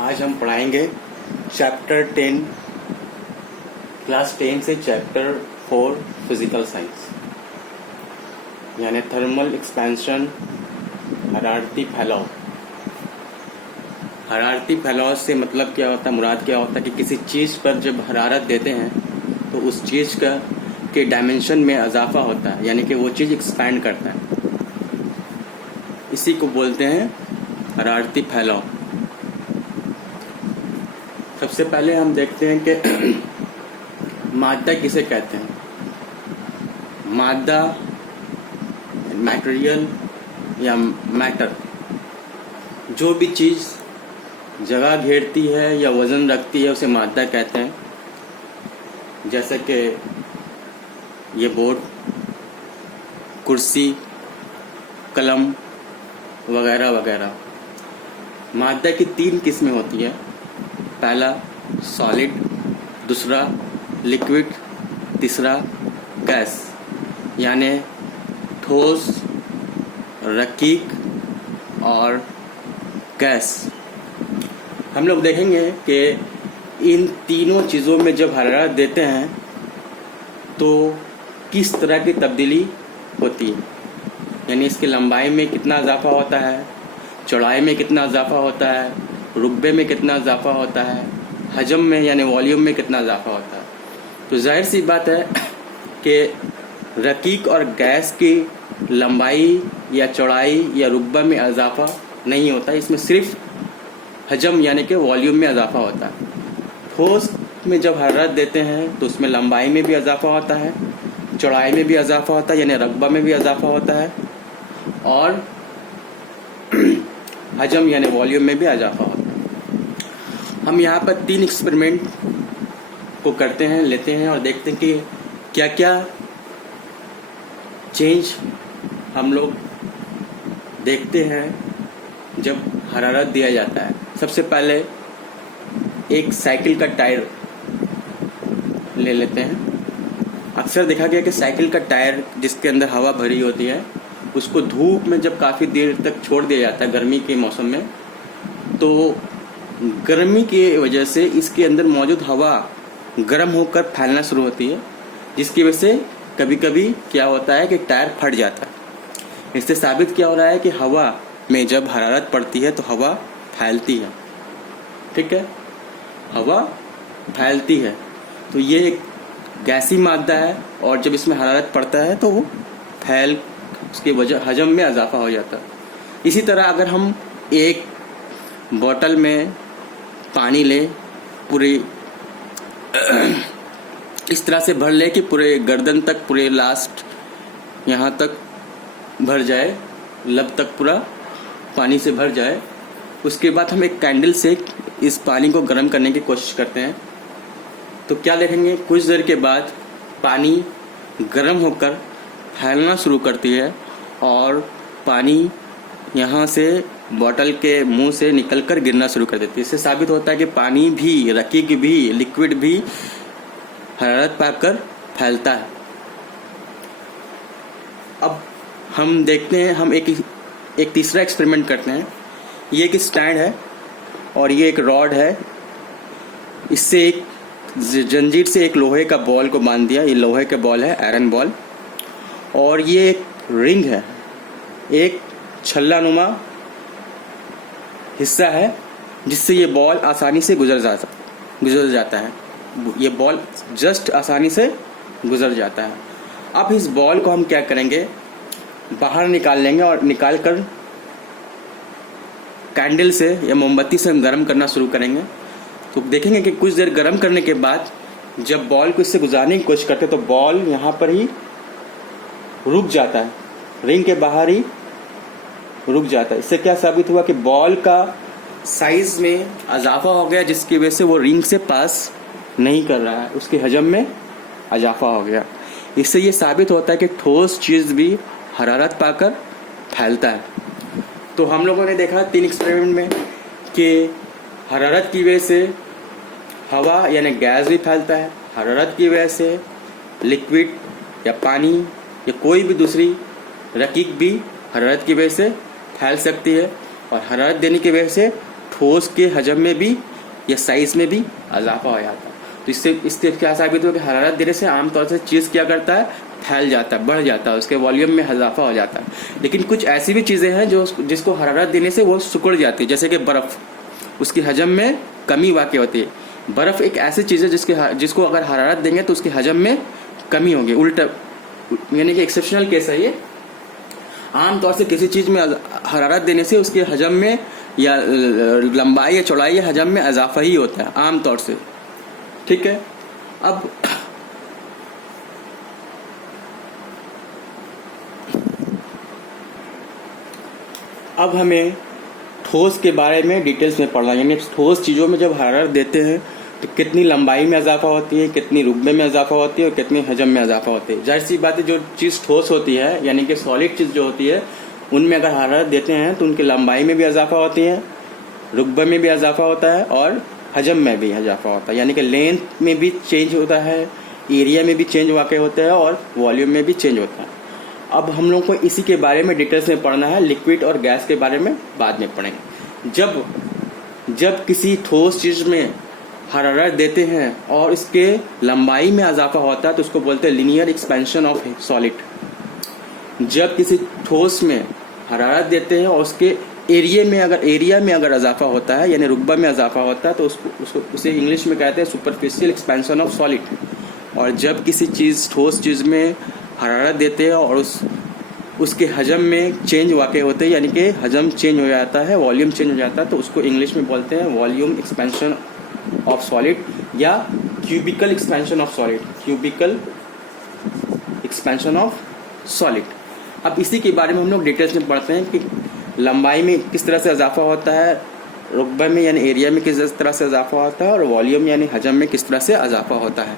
आज हम पढ़ाएंगे चैप्टर 10 क्लास 10 से चैप्टर 4 फिजिकल साइंस यानी थर्मल एक्सपेंशन हरारती फैलाव। हरारती फैलाव से मतलब क्या होता है, मुराद क्या होता है कि किसी चीज़ पर जब हरारत देते हैं तो उस चीज़ का के डायमेंशन में इजाफा होता है, यानी कि वो चीज़ एक्सपैंड करता है। इसी को बोलते हैं हरारती फैलाव। सबसे पहले हम देखते हैं कि मादा किसे कहते हैं। मादा मटेरियल या मैटर, जो भी चीज़ जगह घेरती है या वज़न रखती है उसे मादा कहते हैं। जैसे कि ये बोर्ड, कुर्सी, कलम वगैरह वगैरह। मादा की 3 किस्में होती है। पहला सॉलिड, दूसरा लिक्विड, तीसरा गैस यानी ठोस, रकीक और गैस। हम लोग देखेंगे कि इन तीनों चीज़ों में जब हरारत देते हैं तो किस तरह की तब्दीली होती है, यानी इसकी लंबाई में कितना इजाफा होता है, चौड़ाई में कितना इजाफा होता है, रुब्बे में कितना इजाफा होता है, हजम में यानी वॉल्यूम में कितना इजाफा होता है। तो जाहिर सी बात है कि रकीक और गैस की लंबाई या चौड़ाई या रुब्बा में इजाफा नहीं होता, इसमें सिर्फ हजम यानी कि वॉल्यूम में इजाफा होता है। ठोस में जब हरारत देते हैं तो उसमें लंबाई में भी इजाफा होता है, चौड़ाई में भी इजाफा होता है यानी रकबा में भी इजाफा होता है, और हजम यानी वॉल्यूम में भी इजाफा होता है। हम यहाँ पर 3 एक्सपेरिमेंट को करते हैं, लेते हैं और देखते हैं कि क्या क्या चेंज हम लोग देखते हैं जब हरारत दिया जाता है। सबसे पहले एक साइकिल का टायर ले लेते हैं। अक्सर देखा गया कि साइकिल का टायर जिसके अंदर हवा भरी होती है उसको धूप में जब काफ़ी देर तक छोड़ दिया जाता है गर्मी के मौसम में, तो गर्मी की वजह से इसके अंदर मौजूद हवा गर्म होकर फैलना शुरू होती है, जिसकी वजह से कभी कभी क्या होता है कि टायर फट जाता है। इससे साबित क्या हो रहा है कि हवा में जब हरारत पड़ती है तो हवा फैलती है। ठीक है, हवा फैलती है। तो ये एक गैसी मादा है और जब इसमें हरारत पड़ता है तो वो फैल उसकी वजह हजम में इजाफा हो जाता है। इसी तरह अगर हम एक बोतल में पानी लें, पूरी इस तरह से भर लें कि पूरे गर्दन तक, पूरे लास्ट यहाँ तक भर जाए, लब तक पूरा पानी से भर जाए। उसके बाद हम एक कैंडल से इस पानी को गर्म करने की कोशिश करते हैं, तो क्या देखेंगे, कुछ देर के बाद पानी गर्म होकर फैलना शुरू करती है और पानी यहाँ से बोतल के मुंह से निकलकर गिरना शुरू कर देती है। इससे साबित होता है कि पानी भी, रकीक भी, लिक्विड भी हरारत पाकर फैलता है। अब हम देखते हैं, हम एक तीसरा एक्सपेरिमेंट करते हैं। ये एक स्टैंड है और ये एक रॉड है। इससे एक जंजीर से एक लोहे का बॉल को बांध दिया। ये लोहे का बॉल है, आयरन बॉल, और ये एक रिंग है, एक छल्लानुमा हिस्सा है जिससे ये बॉल आसानी से गुजर जाता है। ये बॉल जस्ट आसानी से गुजर जाता है। अब इस बॉल को हम क्या करेंगे, बाहर निकाल लेंगे और निकाल कर कैंडल से या मोमबत्ती से हम गर्म करना शुरू करेंगे। तो देखेंगे कि कुछ देर गर्म करने के बाद जब बॉल को इससे गुजारने की कोशिश करते हैं तो बॉल यहाँ पर ही रुक जाता है, रिंग के बाहर ही रुक जाता है। इससे क्या साबित हुआ कि बॉल का साइज में इजाफा हो गया, जिसकी वजह से वो रिंग से पास नहीं कर रहा है, उसके हजम में इजाफा हो गया। इससे ये साबित होता है कि ठोस चीज़ भी हरारत पाकर फैलता है। तो हम लोगों ने देखा 3 एक्सपेरिमेंट में कि हरारत की वजह से हवा यानी गैस भी फैलता है, हरारत की वजह से लिक्विड या पानी या कोई भी दूसरी रकीक भी हरारत की वजह से फैल सकती है, और हरारत देने की वजह से ठोस के हजम में भी या साइज में भी इजाफा हो जाता है। तो इससे क्या साबित हो कि हरारत देने से आमतौर से चीज़ क्या करता है, फैल जाता है, बढ़ जाता है, उसके वॉल्यूम में इजाफा हो जाता है। लेकिन कुछ ऐसी भी चीज़ें हैं जिसको हरारत देने से वो सिकुड़ जाती है, जैसे कि बर्फ़, उसकी हजम में कमी वाक़ होती है। बर्फ़ एक ऐसी चीज़ है जिसको अगर हरारत देंगे तो उसके हजम में कमी होगी, उल्टा, यानी कि एक्सेप्शनल केस है ये। आमतौर से किसी चीज़ में हरारत देने से उसके हजम में या लंबाई या चौड़ाई या हजम में इजाफा ही होता है आमतौर से, ठीक है। अब हमें ठोस के बारे में डिटेल्स में पढ़ना, यानी ठोस चीज़ों में जब हरारत देते हैं तो कितनी लंबाई में इजाफा होती है, कितनी रुकबे में इजाफा होती है और कितनी हजम में इजाफा होती है। जाहिर सी बात है, जो चीज़ ठोस होती है यानी कि सॉलिड चीज़ जो होती है, उनमें अगर हरारत देते हैं तो उनकी लंबाई में भी इजाफा होती है, रुकबे में भी इजाफा होता है और हजम में भी इजाफा होता है, यानी कि लेंथ में भी चेंज होता है, एरिया में भी चेंज वाक़ होता है और वॉल्यूम में भी चेंज होता है। अब हम लोग को इसी के बारे में डिटेल्स में पढ़ना है, लिक्विड और गैस के बारे में बाद में पढ़ेंगे। जब किसी ठोस चीज़ में हरारत देते हैं और इसके लंबाई में इजाफा होता है तो उसको बोलते हैं लीनियर एक्सपेंशन ऑफ सॉलिड। जब किसी ठोस में हरारत देते हैं और उसके एरिया में अगर इजाफा होता है, यानी रुकबा में इजाफा होता है, तो उसे इंग्लिश में कहते हैं सुपरफिशियल एक्सपेंशन ऑफ सॉलिड। और जब किसी ठोस चीज़ में हरारत देते हैं और उसके हजम में चेंज वाक़ होते हैं, यानी कि हजम चेंज हो जाता है, वॉल्यूम चेंज हो जाता है, तो उसको इंग्लिश में बोलते हैं वॉल्यूम एक्सपेंशन ऑफ सॉलिड या cubical expansion of solid, cubical expansion of solid. अब इसी के बारे में हम लोग डिटेल्स में पढ़ते हैं कि लंबाई में किस तरह से इजाफा होता है, रुकबे में यानी एरिया में किस तरह से इजाफा होता है और वॉल्यूम यानी हजम में किस तरह से इजाफा होता है।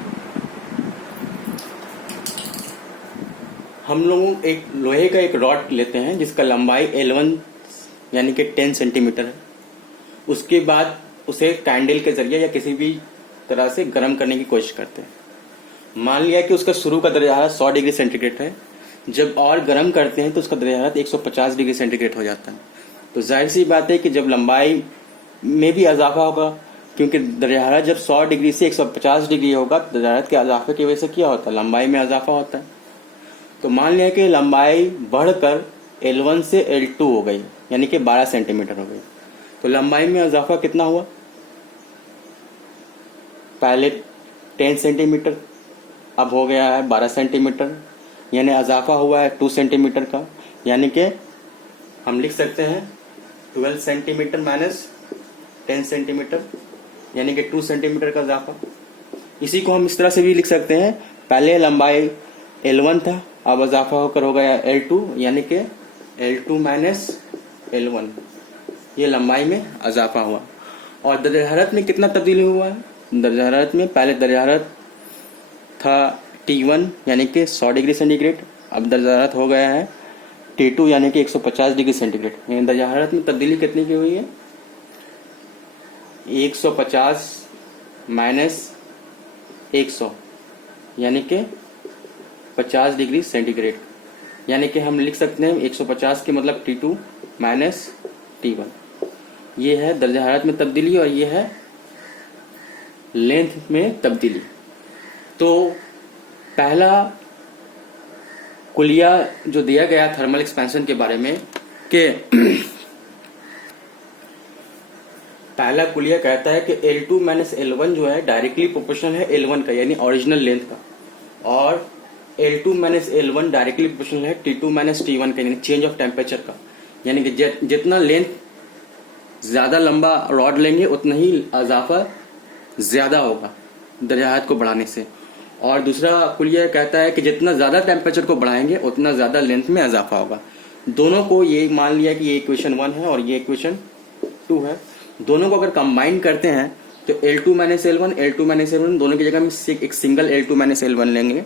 हम लोग एक लोहे का एक रॉड लेते हैं जिसका लंबाई L1 यानी कि 10 सेंटीमीटर है। उसके बाद उसे कैंडल के जरिए या किसी भी तरह से गर्म करने की कोशिश करते हैं। मान लिया कि उसका शुरू का दर्जा हरारत 100 डिग्री सेंटीग्रेड है, जब और गर्म करते हैं तो उसका दर्जा हरारत 150 डिग्री सेंटीग्रेड हो जाता है। तो जाहिर सी बात है कि जब लंबाई में भी इजाफा होगा, क्योंकि दर्जा हरारत जब 100 डिग्री से 150 डिग्री होगा, दर्जा हरारत के इजाफे की वजह से क्या होता है, लंबाई में इजाफा होता है। तो मान लिया कि लंबाई बढ़कर L1 से L2 हो गई, यानी कि 12 सेंटीमीटर हो गई, तो लंबाई में इजाफा कितना हुआ, पहले 10 सेंटीमीटर, अब हो गया है 12 सेंटीमीटर, यानी इजाफा हुआ है 2 सेंटीमीटर का, यानी कि हम लिख सकते हैं 12 सेंटीमीटर माइनस 10 सेंटीमीटर, यानी कि 2 सेंटीमीटर का इजाफा। इसी को हम इस तरह से भी लिख सकते हैं, पहले लंबाई L1 था, अब इजाफा होकर हो गया L2, यानी कि L2 माइनस L1, ये लंबाई में इजाफा हुआ। और दर्जा हरारत में कितना तब्दीली हुआ है, दर्जा हरारत में पहले दर्जा हरारत था T1 यानी कि 100 डिग्री सेंटीग्रेड, अब दर्जा हरारत हो गया है T2 यानी कि 150 डिग्री सेंटीग्रेड। यानी दर्जा हरारत में तब्दीली कितनी की हुई है, 150 माइनस 100 यानी कि 50 डिग्री सेंटीग्रेड, यानी कि हम लिख सकते हैं 150 के मतलब T2 माइनस T1। ये है दर्जा हरारत में तब्दीली और ये है लेंथ में तब्दीली। तो पहला कुलिया जो दिया गया थर्मल एक्सपेंशन के बारे में कि पहला कुलिया कहता है कि L2 माइनस L1 जो है डायरेक्टली प्रोपोर्शनल है L1 का, यानी ओरिजिनल लेंथ का, और L2 minus L1 directly proportional है T2 माइनस T1 का, यानी चेंज ऑफ टेम्परेचर का। यानी कि जितना लेंथ ज़्यादा लंबा रॉड लेंगे उतना ही इजाफा ज़्यादा होगा दर्जा हरारत को बढ़ाने से। और दूसरा कुलिया कहता है कि जितना ज़्यादा टेम्परेचर को बढ़ाएंगे उतना ज़्यादा लेंथ में इजाफा होगा। दोनों को ये मान लिया कि ये इक्वेशन 1 है और ये इक्वेशन 2 है, दोनों को अगर कंबाइन करते हैं तो L2 माइनस L1 दोनों की जगह में एक सिंगल L2 माइनस L1 लेंगे।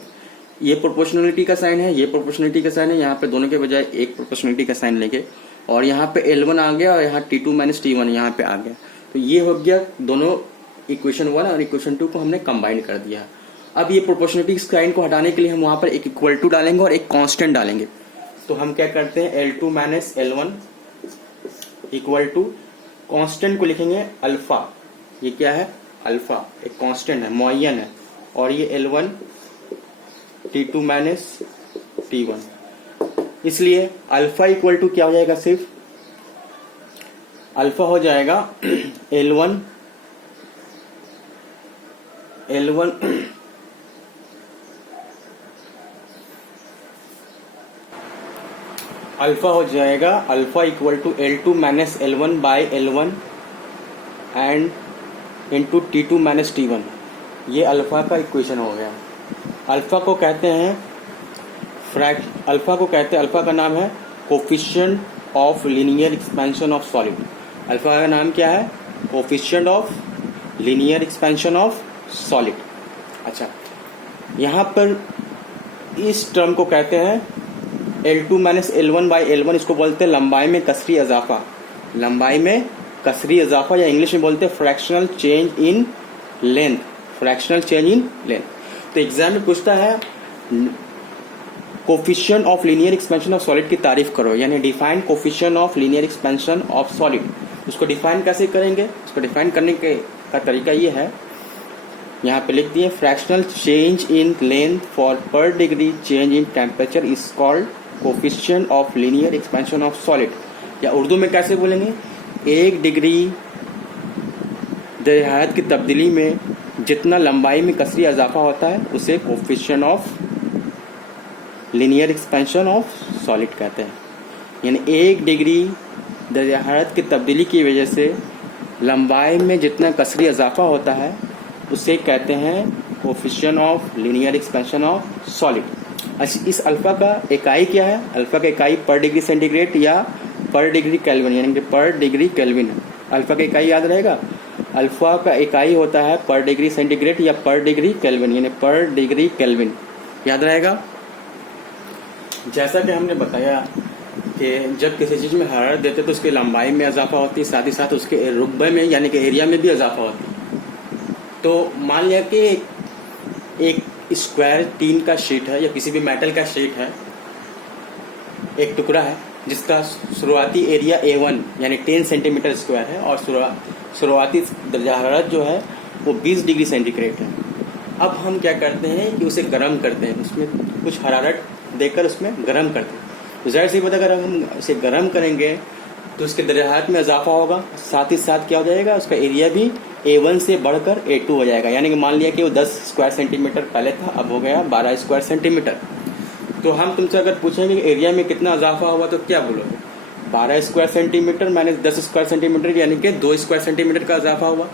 ये प्रोपोर्शनलिटी का साइन है, ये प्रोपोर्शनलिटी का साइन है, यहाँ पे दोनों के बजाय एक प्रोपोर्शनलिटी का साइन लेंगे और यहाँ पे L1 आ गया और यहाँ T2 माइनस T1 यहाँ पे आ गया। तो ये हो गया, दोनों इक्वेशन 1 और इक्वेशन 2 को हमने कंबाइन कर दिया। अब ये प्रोपोर्शनलिटी साइन को हटाने के लिए हम वहाँ पर एक इक्वल टू डालेंगे और एक कांस्टेंट डालेंगे। तो हम क्या करते हैं, L2 minus L1 equal to constant को लिखेंगे अल्फा। ये क्या है? अल्फा एक कांस्टेंट है, मुअय्यन है। और ये L1 T2 माइनस T1। इसलिए अल्फा इक्वल टू क्या हो जाएगा? सिर्फ अल्फा हो जाएगा L1 अल्फा हो जाएगा alpha equal to L2 minus L1 by L1 and into T2 minus T1। ये अल्फा का इक्वेशन हो गया। अल्फा को कहते हैं अल्फा का नाम है coefficient of linear expansion of solid. Alpha का नाम क्या है? Coefficient of linear expansion of solid. अच्छा, यहाँ पर इस टर्म को कहते हैं L2 minus L1 by L1। इसको बोलते हैं लंबाई में कसरी इजाफा। लंबाई में कसरी इजाफा, या इंग्लिश में बोलते हैं fractional change in length. Fractional change in length. तो एग्जाम में पूछता है coefficient of linear expansion of solid की तारीफ करो, यानी define coefficient of linear expansion of solid. उसको डिफाइन कैसे करेंगे? उसको डिफाइन करने का तरीका ये है, यहाँ पे लिख दिए fractional change in length for per degree change in temperature is called coefficient of linear expansion of solid. या उर्दू में कैसे बोलेंगे? 1 डिग्री दरियाहत की तब्दीली में जितना लंबाई में कसरी इजाफा होता है उसे coefficient of linear expansion of solid कहते हैं। यानी 1 डिग्री दरियाहत की तब्दीली की वजह से लंबाई में जितना कसरी इजाफा होता है उसे कहते हैं coefficient of linear expansion of solid. अच्छा, इस अल्फा का इकाई क्या है? अल्फा का इकाई पर डिग्री सेंटीग्रेड या पर डिग्री केल्विन, यानी कि पर डिग्री केल्विन। अल्फा का इकाई याद रहेगा, अल्फा का इकाई होता है पर डिग्री सेंटीग्रेड या पर डिग्री केल्विन, यानी पर डिग्री केल्विन याद रहेगा। जैसा कि हमने बताया कि जब किसी चीज़ में हरारत देते तो उसकी लंबाई में इजाफा होती है, साथ ही साथ उसके रुकबे में यानी कि एरिया में भी इजाफा होती है। तो मान लिया कि एक स्क्वायर टीन का शीट है या किसी भी मेटल का शीट है, एक टुकड़ा है जिसका शुरुआती एरिया A1 यानी 10 सेंटीमीटर स्क्वायर है और शुरुआती दर्जा हरारत जो है वो 20 डिग्री सेंटीग्रेड है। अब हम क्या करते हैं कि उसे गर्म करते हैं, उसमें कुछ हरारत देकर उसमें गर्म करते हैं। तो जाहिर सी बात है, अगर हम इसे गर्म करेंगे तो उसके दर्जा हरारत में इजाफा होगा, साथ ही साथ क्या हो जाएगा, उसका एरिया भी A1 से बढ़कर A2 हो जाएगा। यानी कि मान लिया कि वो 10 स्क्वायर सेंटीमीटर पहले था, अब हो गया 12 स्क्वायर सेंटीमीटर। तो हम तुमसे अगर पूछेंगे कि एरिया में कितना इजाफा हुआ तो क्या बोलोगे? 12 square centimetre minus 10 square centimetre यानी कि 2 स्क्वायर सेंटीमीटर का इजाफा हुआ।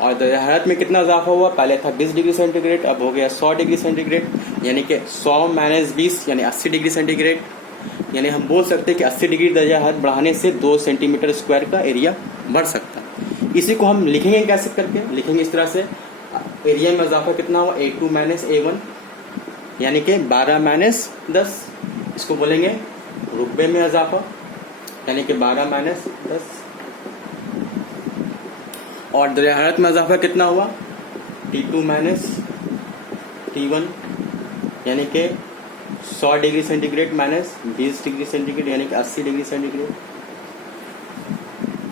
और दर्जा हरारत में कितना इजाफा हुआ? पहले था 20 डिग्री सेंटीग्रेड, अब हो गया 100 डिग्री सेंटीग्रेड, यानी कि 100 माइनस 20 यानी 80 डिग्री सेंटीग्रेड। यानी हम बोल सकते हैं कि 80 डिग्री दर्जा हरारत बढ़ाने से 2 सेंटीमीटर स्क्वायर का एरिया बढ़ सकता है। इसी को हम लिखेंगे कैसे करके? लिखेंगे इस तरह से, एरिया में इजाफा कितना हुआ? A2 माइनस A1 यानी कि 12 माइनस 10। इसको बोलेंगे रुकबे में इजाफा यानी कि 12 माइनस 10। और दर्जा हरारत में इजाफा कितना हुआ? T2 माइनस T1 यानी कि 100 degree centigrade minus 20 degree centigrade यानी कि 80 डिग्री सेंटीग्रेड।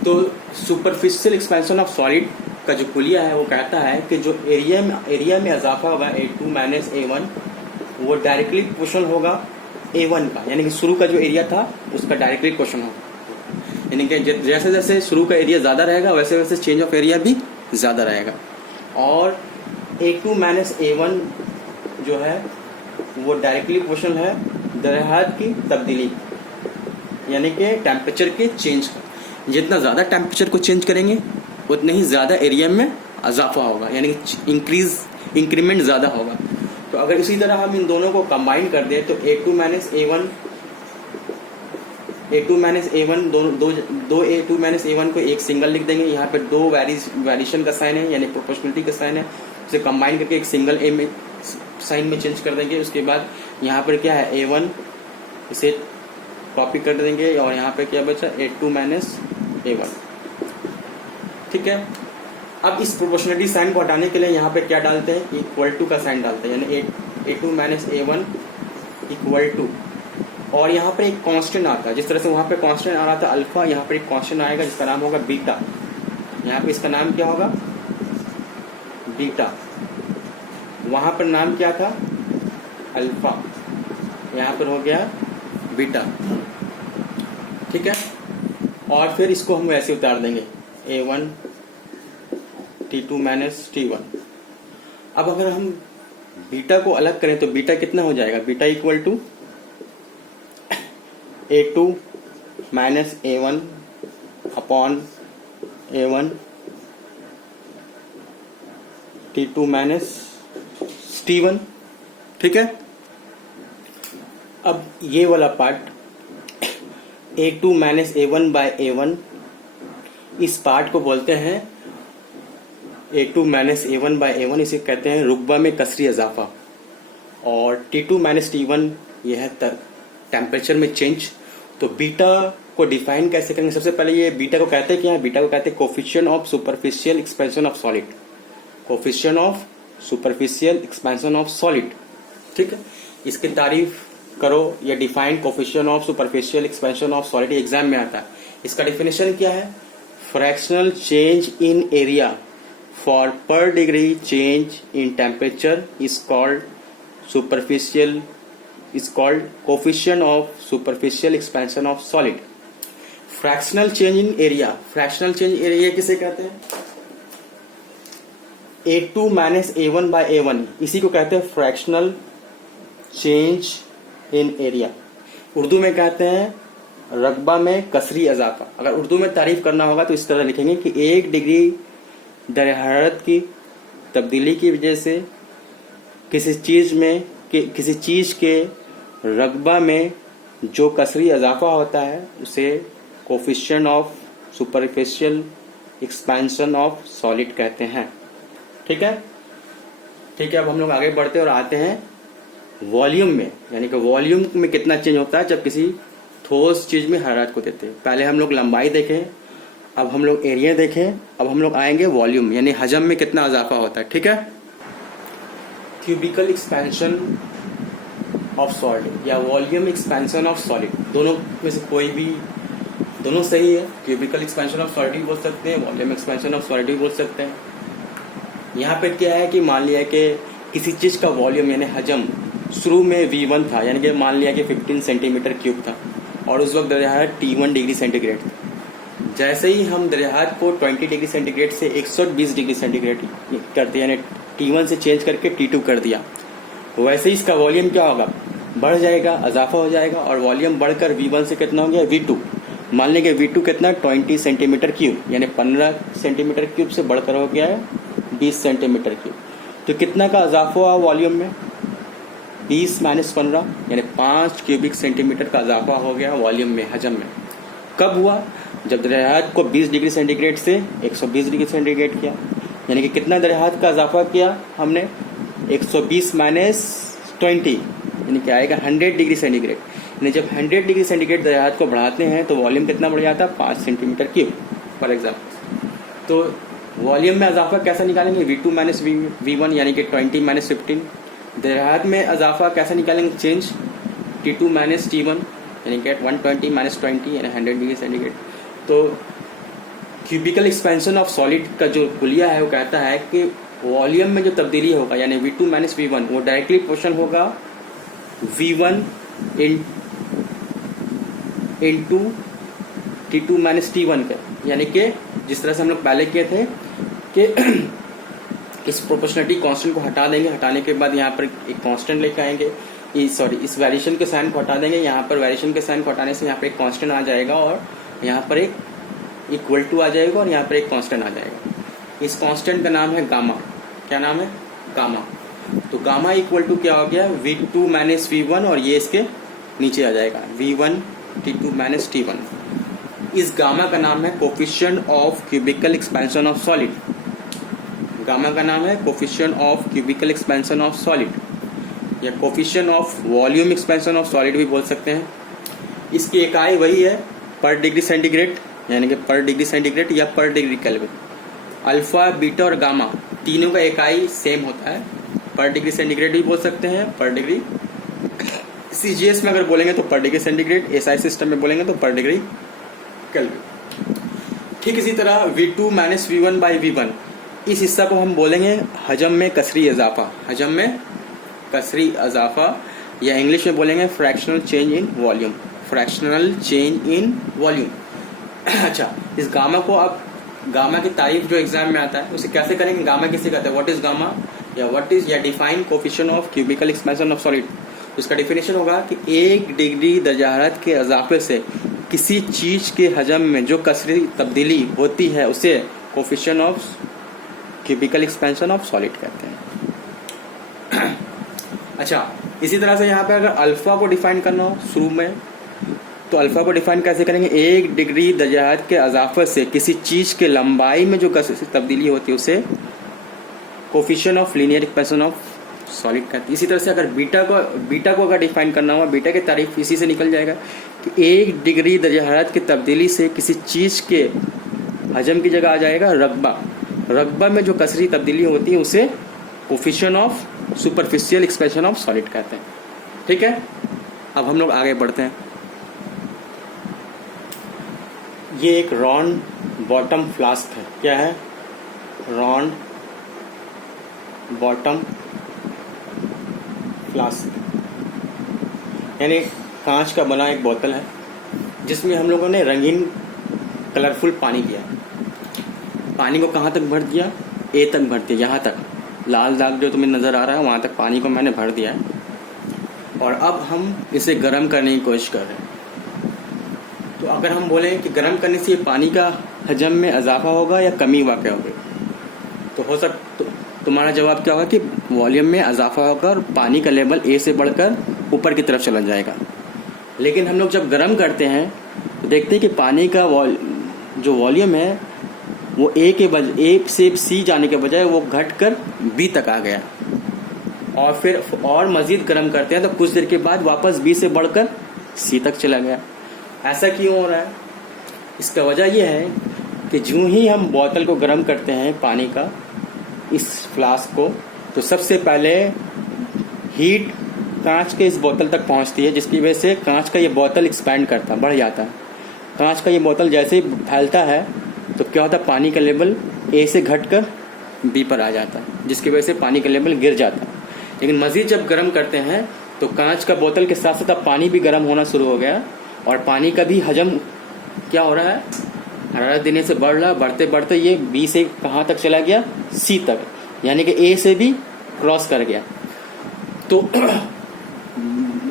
तो सुपरफिशियल एक्सपेंशन ऑफ सॉलिड का जो कुलिया है वो कहता है कि जो एरिया में इजाफा होगा A2 माइनस A1 वो डायरेक्टली क्वेश्चन होगा A1 का, यानी कि शुरू का जो एरिया था उसका डायरेक्टली क्वेश्चन होगा। यानी कि जैसे जैसे शुरू का एरिया ज़्यादा रहेगा वैसे वैसे चेंज ऑफ एरिया भी ज़्यादा रहेगा। और A2 माइनस A1 जो है वो डायरेक्टली क्वेश्चन है दर्जा हरारत की तब्दीली यानी कि टेम्परेचर के चेंज का। जितना ज़्यादा टेम्परेचर को चेंज करेंगे उतने ही ज़्यादा एरिया में इजाफा होगा, यानी कि इंक्रीमेंट ज़्यादा होगा। तो अगर इसी तरह हम इन दोनों को कंबाइन कर दें तो A2 माइनस A1 दो A2 माइनस A1 को एक सिंगल लिख देंगे। यहाँ पे 2 वेरिएशन का साइन है यानी प्रोपोर्शनलिटी का साइन है, उसे कंबाइन करके एक सिंगल A में साइन में चेंज कर देंगे। उसके बाद यहाँ पर क्या है A1, इसे कॉपी कर देंगे और यहाँ पे क्या बचा A2 माइनस A1। ठीक है, अब इस प्रोपोर्शनलिटी साइन को हटाने के लिए यहाँ पे क्या डालते हैं? इक्वल टू का साइन डालते हैं, यानी A2 minus A1 equal to. और यहाँ पर एक कांस्टेंट आता है, जिस तरह से वहाँ पे कांस्टेंट आ रहा था अल्फा, यहाँ पर एक कांस्टेंट आएगा जिसका नाम होगा बीटा। यहाँ पे इसका नाम क्या होगा, बीटा। वहां पर नाम क्या था, अल्फा। यहाँ पर हो गया बीटा। ठीक है, और फिर इसको हम वैसे उतार देंगे A1 T2 माइनस T1। अब अगर हम बीटा को अलग करें तो बीटा कितना हो जाएगा, beta equal to A2 minus A1 upon A1 T2 minus T1। ठीक है, अब ये वाला part A2 minus A1 bye A1, इस पार्ट को बोलते हैं A2 minus A1 bye A1, इसे कहते हैं रुकबा में कसरी इजाफा। और T2 माइनस T1 यह है टेम्परेचर में चेंज। तो बीटा को डिफाइन कैसे करेंगे, सबसे पहले ये बीटा को कहते हैं क्या, बीटा को कहते हैं coefficient of superficial expansion of solid, coefficient of superficial expansion of solid. ठीक है, इसकी तारीफ करो, या define coefficient of superficial expansion of solid exam में आता है। इसका डेफिनेशन क्या है, fractional change in area for per degree change in temperature is called superficial, is called coefficient of superficial expansion of solid। Fractional change in area, fractional change area किसे कहते हैं, A2 minus A1 bye A1, इसी को कहते हैं fractional change in area. Urdu में कहते हैं रकबा में कसरी इजाफा। अगर उर्दू में तारीफ करना होगा तो इस तरह लिखेंगे कि 1 डिग्री दर हरारत की तब्दीली की वजह से किसी चीज के रकबा में जो कसरी इजाफा होता है उसे coefficient of superficial expansion of solid कहते हैं। ठीक है, ठीक है, अब हम लोग आगे बढ़ते हैं और आते हैं वॉल्यूम में, यानी कि वॉल्यूम में कितना चेंज होता है जब किसी ठोस चीज में हरारत को देते हैं। पहले हम लोग लंबाई देखें, अब हम लोग एरिया देखें, अब हम लोग आएंगे वॉल्यूम यानी हजम में कितना इजाफा होता है। ठीक है, क्यूबिकल एक्सपेंशन ऑफ सॉलिड या वॉल्यूम एक्सपेंशन ऑफ सॉलिड, दोनों में से कोई भी, दोनों सही है। क्यूबिकल एक्सपेंशन ऑफ सॉलिड भी बोल सकते हैं, वॉल्यूम एक्सपेंशन ऑफ सॉलिड भी बोल सकते हैं। यहाँ पे क्या है कि मान लिया कि किसी चीज का वॉल्यूम यानी हजम शुरू में V1 था, यानी कि मान लिया कि 15 सेंटीमीटर क्यूब था और उस वक्त दरियाहत T1 डिग्री सेंटीग्रेड था। जैसे ही हम दरियाहत को 20 डिग्री सेंटीग्रेड से 120 डिग्री सेंटीग्रेड कर दिया, यानी T1 से चेंज करके T2 कर दिया, वैसे ही इसका वॉल्यूम क्या होगा, बढ़ जाएगा, इजाफा हो जाएगा। और वॉल्यूम बढ़कर V1 से कितना हो गया, V2। मान लेंगे V2 कितना, 20 सेंटीमीटर क्यूब, यानी 15 सेंटीमीटर क्यूब से बढ़कर हो गया है 20 सेंटीमीटर क्यूब। तो कितना का इजाफा हुआ वॉल्यूम में, 20 माइनस 15, यानी 5 क्यूबिक सेंटीमीटर का इजाफा हो गया वॉल्यूम में, हजम में। कब हुआ, जब दरियाहत को 20 डिग्री सेंटीग्रेड से 120 डिग्री सेंटीग्रेड किया, यानी कि कितना दरियाहत का इजाफा किया हमने, 120 माइनस 20, यानी क्या आएगा 100 डिग्री सेंटीग्रेड। यानी जब 100 डिग्री सेंटीग्रेड दरियाहत को बढ़ाते हैं तो वॉल्यूम कितना बढ़ जाता है, 5 सेंटीमीटर क्यूब फॉर एग्जाम्पल। तो वॉल्यूम में इजाफा कैसा निकालेंगे, V2 माइनस V1 यानी कि 20 माइनस 15। दरियाहत में इजाफा कैसा निकालेंगे, चेंज T2 माइनस T1 यानी कि 120 माइनस 20 यानी 100 डिग्री सेंटीग्रेड। तो क्यूबिकल एक्सपेंशन ऑफ सॉलिड का जो कुलिया है वो कहता है कि वॉल्यूम में जो तब्दीली होगा यानी V2 माइनस V1 वो डायरेक्टली प्रोपोर्शनल होगा V1 into T2 minus T1 के। यानी कि जिस तरह से हम लोग पहले किए थे कि इस प्रोपोर्शनलिटी कांस्टेंट को हटा देंगे, हटाने के बाद यहाँ पर एक कांस्टेंट लेके आएंगे, इस वेरिएशन के साइन को हटा देंगे, यहाँ पर वेरिएशन के साइन को हटाने से यहाँ पर एक कांस्टेंट आ जाएगा और यहाँ पर एक इक्वल टू आ जाएगा और यहाँ पर एक कांस्टेंट आ जाएगा। इस कांस्टेंट का नाम है गामा। क्या नाम है, गामा। तो गामा इक्वल टू क्या हो गया, V2 माइनस V1 और ये इसके नीचे आ जाएगा V1 T2 माइनस T1। इस गामा का नाम है coefficient of cubical expansion of solid. Gamma का नाम है coefficient of cubical expansion of solid या coefficient of volume expansion of solid भी बोल सकते हैं। इसकी इकाई वही है पर डिग्री सेंटीग्रेड, यानी कि पर डिग्री सेंटीग्रेड या पर डिग्री केल्विन। अल्फा, बीटा और गामा तीनों का इकाई सेम होता है। पर डिग्री सेंटीग्रेड भी बोल सकते हैं, पर डिग्री CGS में अगर बोलेंगे तो पर डिग्री सेंटीग्रेड, SI सिस्टम में बोलेंगे तो पर डिग्री केल्विन। ठीक इसी तरह V2 minus V1 by V1, इस हिस्सा को हम बोलेंगे हजम में कसरी इजाफा। हजम में कसरी इजाफा, या इंग्लिश में बोलेंगे fractional change in volume. Fractional change in volume. अच्छा, इस गामा को अब गामा की तारीफ जो एग्जाम में आता है उसे कैसे करेंगे? गामा किसे कहते हैं? व्हाट इज गामा, या व्हाट इज या define coefficient of cubical expansion of solid. उसका डिफिनेशन होगा कि 1 डिग्री दर्जा हरारत के इजाफे से किसी चीज के हजम में जो कसरी तब्दीली होती है उसे coefficient of cubical expansion of solid कहते हैं। अच्छा, इसी तरह से यहाँ पे अगर अल्फा को डिफाइन करना हो शुरू में, तो अल्फा को डिफाइन कैसे करेंगे? 1 डिग्री दर्जा हरारत के इजाफे से किसी चीज के लंबाई में जो कसरी तब्दीली होती है उसे coefficient of linear expansion of solid कहते हैं। इसी तरह से अगर बीटा को अगर डिफाइन करना हुआ, बीटा की तारीफ इसी से निकल जाएगा कि 1 डिग्री दर्जा हरारत की तब्दीली से किसी चीज के हजम की जगह आ जाएगा रकबा। रकबा में जो कसरी तब्दीली होती है उसे coefficient of superficial expansion of solid कहते हैं। ठीक है, अब हम लोग आगे बढ़ते हैं। ये एक राउंड बॉटम फ्लास्क है। क्या है? राउंड बॉटम फ्लास्क, यानी कांच का बना एक बोतल है जिसमें हम लोगों ने रंगीन कलरफुल पानी दिया। पानी को कहाँ तक भर दिया? ए तक भर दिया, यहाँ तक लाल दाग जो तुम्हें नज़र आ रहा है वहाँ तक पानी को मैंने भर दिया है। और अब हम इसे गर्म करने की कोशिश कर रहे हैं। तो अगर हम बोलें कि गर्म करने से ये पानी का हजम में इजाफा होगा या कमी वाक़ होगी, तो हो सकता तुम्हारा जवाब क्या होगा कि वॉल्यूम में इजाफा होगा और पानी का लेवल ए से बढ़कर ऊपर की तरफ चला जाएगा। लेकिन हम लोग जब गर्म करते हैं तो देखते हैं कि पानी का जो वॉल्यूम है वो ए से सी जाने के बजाय वो घटकर बी तक आ गया, और फिर और मज़ीद गर्म करते हैं तो कुछ देर के बाद वापस बी से बढ़कर सी तक चला गया। ऐसा क्यों हो रहा है? इसका वजह यह है कि जो ही हम बोतल को गर्म करते हैं पानी का, इस फ्लास्क को, तो सबसे पहले हीट कांच के इस बोतल तक पहुंचती है, जिसकी वजह से कांच का ये बोतल एक्सपैंड करता, बढ़ जाता है। कांच का ये बोतल जैसे ही फैलता है तो क्या होता है? पानी का लेवल ए से घटकर बी पर आ जाता है, जिसकी वजह से पानी का लेवल गिर जाता है। लेकिन मज़ीद जब गर्म करते हैं तो कांच का बोतल के साथ साथ अब पानी भी गर्म होना शुरू हो गया, और पानी का भी हजम क्या हो रहा है? हरारत देने से बढ़ रहा, बढ़ते बढ़ते ये बी से कहाँ तक चला गया? सी तक, यानी कि ए से भी क्रॉस कर गया। तो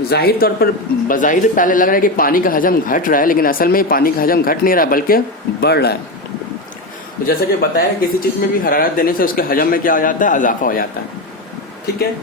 जाहिर तौर पर बज़ाहिर पहले लग रहा है कि पानी का हजम घट रहा है, लेकिन असल में पानी का हजम घट नहीं रहा बल्कि बढ़ रहा है। तो जैसा कि बताया, किसी चीज़ में भी हरारत देने से उसके हजम में क्या हो जाता है? इजाफा हो जाता है। ठीक है।